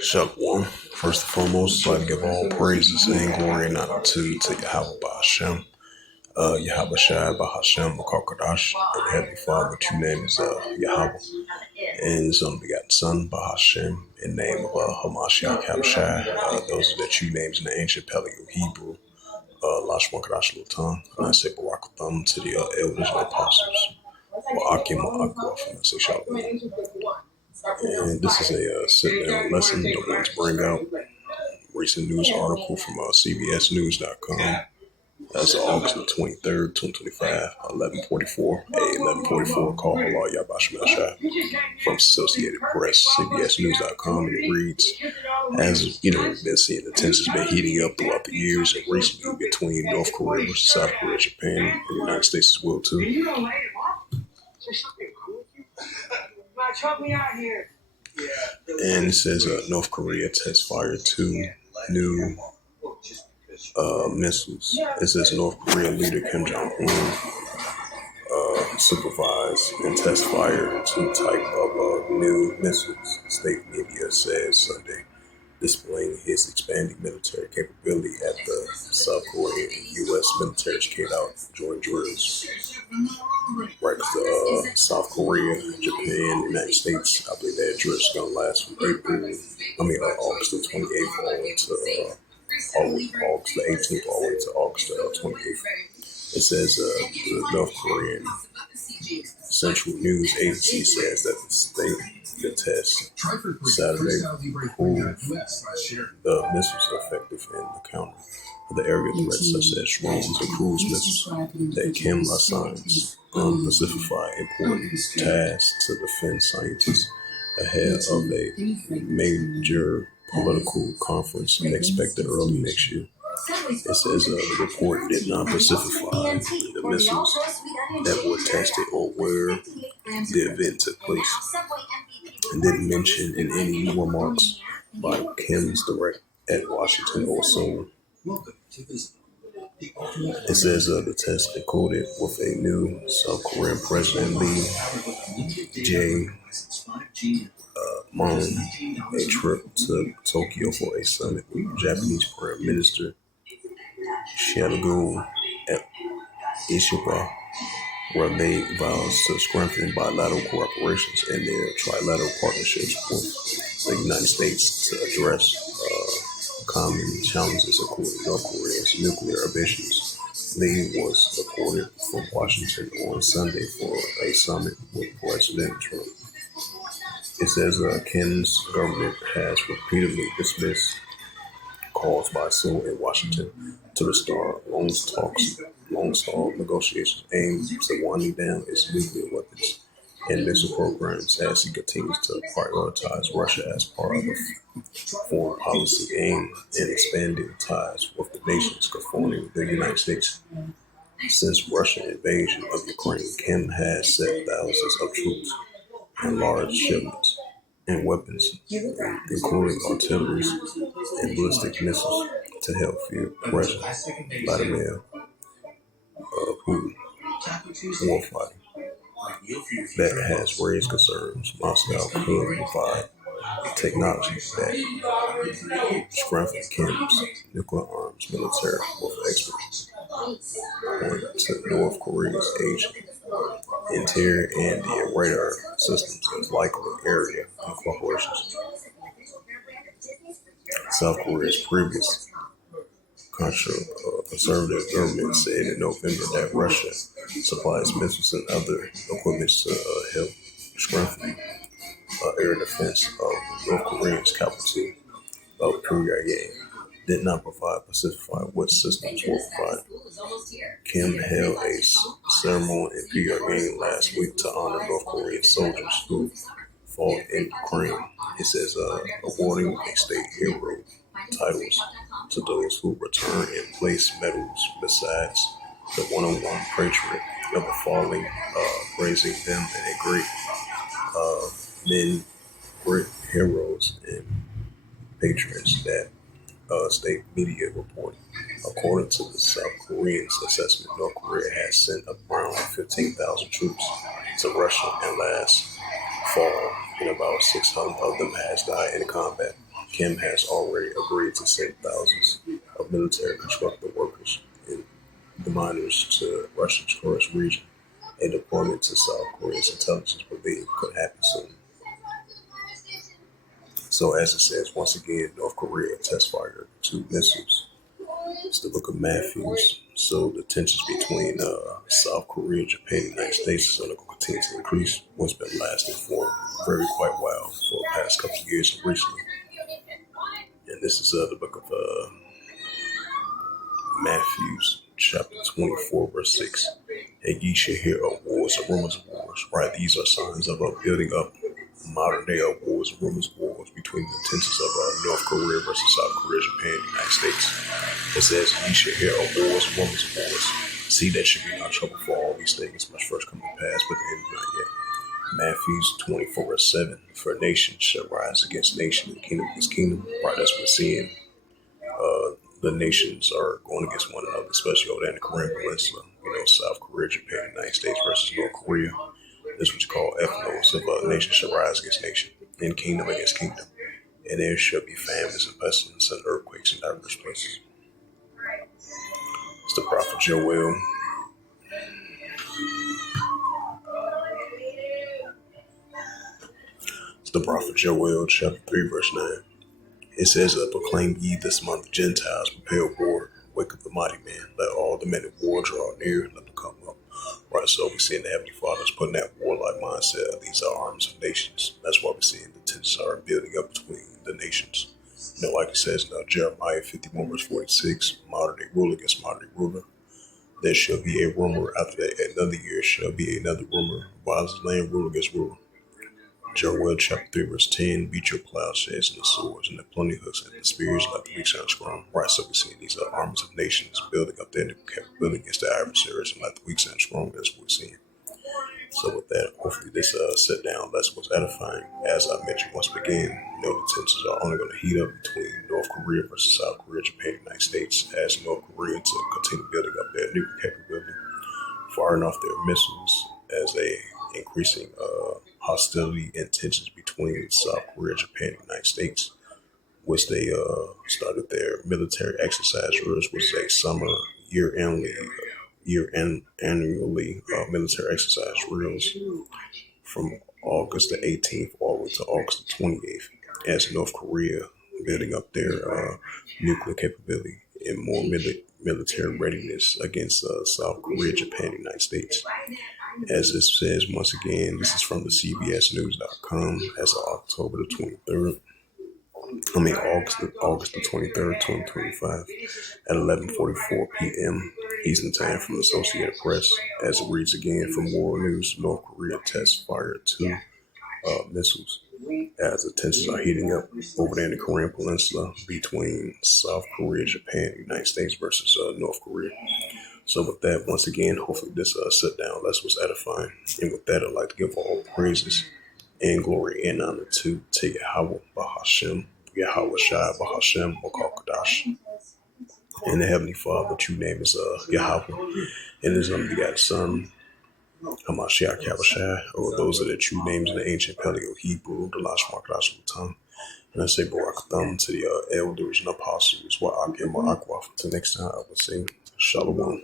Shalom. First and foremost, I give all praises and glory and honor to Yahweh Bahashem, Yahweh Shai Bahashem, Makakadash, and Heavenly Father. True name is Yahweh, and His only begotten Son, Bahashem, in the name of Hamashiach Habashai. Those are the true names in the ancient Paleo Hebrew. Lashwan Kadash Lutan, and I say Barakatham to the elders and apostles. Wa'akim Wa'akwa, and I say Shalom. And this is a sit-down lesson that I want to bring out recent news article from CBSnews.com. That's August the 23rd, 2025, 11:44, 11:44, call Allah Yabashim Shah from Associated Press, CBSnews.com, and it reads, as you know, been seeing the tensions been heating up throughout the years and recently between North Korea versus South Korea, Japan, and the United States as well too. And it says North Korea test fired 2 new missiles. It says North Korea leader Kim Jong-un supervised and test fired 2 type of new missiles, state media says Sunday, displaying his expanding military capability at the South Korean and U.S. militaries carried out joint drills. Right, the South Korea, Japan, the United States, I believe that drill is going to last from August the 28th all the way to August the 18th all the way to August the 28th. It says the North Korean Central News Agency says that the test Saturday proved the missiles effective in the counter of the area threats such as drones and cruise missiles that Kim assigns unspecified important tasks to defense scientists ahead of a major political conference expected early next year. It says the report did not specify the missiles that were tested or where the event took place, and didn't mention in any remarks by Kim's direct at Washington or Seoul. It says the test included with a new South Korean President Lee Jae-myung a trip to Tokyo for a summit with Japanese Prime Minister Shigeru Ishiba, where they vows to strengthen bilateral cooperations and their trilateral partnerships with the United States to address common challenges including North Korea's nuclear ambitions. Lee was reported from Washington on Sunday for a summit with President Trump. It says Kim's government has repeatedly dismissed calls by Seoul and Washington to restore long-stalled negotiations aimed at winding down its nuclear weapons and missile programs as he continues to prioritize Russia as part of a foreign policy aimed at expanding ties with the nations confronting the United States. Since Russian invasion of Ukraine, Kim has sent thousands of troops and large shipments and weapons, including artillery and ballistic missiles, to help fuel President Vladimir Putin warfighting. That has raised concerns Moscow could provide technology that strengthen Kim's nuclear arms military with experts on to North Korea's Asian interior and the radar systems as likely area of corporations. South Korea's previous conservative government said in November that Russia supplies missiles and other equipment to help strengthen air defense of North Korea's capital of Pyongyang. Did not specify what systems were provided. Kim held a ceremony in Pyongyang last week to honor North Korean soldiers who fought in Ukraine. It says awarding a state hero titles to those who return and place medals besides the one-on-one portrait of the falling, raising them in a great men, great heroes, and patriots that state media report. According to the South Koreans' assessment, North Korea has sent around 15,000 troops to Russia in last fall, and about 600 of them has died in combat. Kim has already agreed to send thousands of military construction workers and the miners to Russia's tourist region. A deployment to South Korea's intelligence believe could happen soon. So, as it says, once again, North Korea test fired two missiles. It's the book of Matthews. So, the tensions between South Korea, Japan, and the United States is going to continue to increase. What's been lasting for very quite a while for the past couple of years recently. And this is the book of Matthews, chapter 24, verse 6. And ye shall hear of wars and rumors of wars. Right? These are signs of a building up modern day of wars and rumors of wars between the tensions of North Korea versus South Korea, Japan, and the United States. It says, ye shall hear of wars and rumors of wars. See, that should be not trouble for all these things must first come to pass, but the end is not yet. Matthews 24, verse 7. For nation shall rise against nation, and kingdom against kingdom. Right, that's what we're seeing. The nations are going against one another, especially over there in the Korean Peninsula. South Korea, Japan, United States versus North Korea. This is what you call ethnos of nation shall rise against nation, and kingdom against kingdom. And there shall be famines and pestilence and earthquakes in diverse places. It's the prophet Joel. It's the prophet Joel, chapter 3, verse 9. It says, proclaim ye this month, Gentiles, prepare war, wake up the mighty man, let all the men of war draw near, let them come up. Right, so we're seeing the Heavenly Father's putting that warlike mindset. These are arms of nations. That's why we're seeing the tensions are building up between the nations. Like it says in Jeremiah 51, verse 46, modern day ruler against modern day ruler. There shall be a rumor after that, another year shall be another rumor. Violence land, ruler against ruler. Joel chapter 3, verse 10, beat your plowshares and the swords and the plenty hooks and the spears like the weak sound strong. Right, so we're seeing these armies of nations building up their capability against the adversaries and like the weak sound strong. That's what we're seeing. So with that, hopefully this sit down lesson was edifying. As I mentioned once again, the tensions are only going to heat up between North Korea versus South Korea, Japan, and the United States, as North Korea to continue building up their nuclear capability, firing off their missiles as a increasing hostility and tensions between South Korea, Japan, and the United States, which they started their military exercise drills, which is a summer annually military exercise drills from August the 18th all the way to August the 28th, as North Korea building up their nuclear capability and more military readiness against South Korea, Japan, and the United States. As it says, once again, this is from the CBSnews.com as of October the 23rd. August the 23rd, 2025 at 11:44 p.m. Eastern Time from the Associated Press. As it reads again from World News, North Korea test fired two missiles as the tensions are heating up over there in the Korean Peninsula between South Korea, Japan, and the United States versus North Korea. So with that, once again, hopefully this sit down lesson was edifying. And with that, I'd like to give all praises and glory and honor to Yahweh Bahashem, Yahweh Shai Bahashem Makakadash. And the Heavenly Father, true name is Yahweh, and his unbegotten Son, Hamashiach Yahushai, or those are the true names in the ancient Paleo Hebrew, the Lashma Clash of the tongue. And I say Barak Thumb to the elders and apostles, Wa'ak and Ma'akwaf. Until next time, I will say Shalom.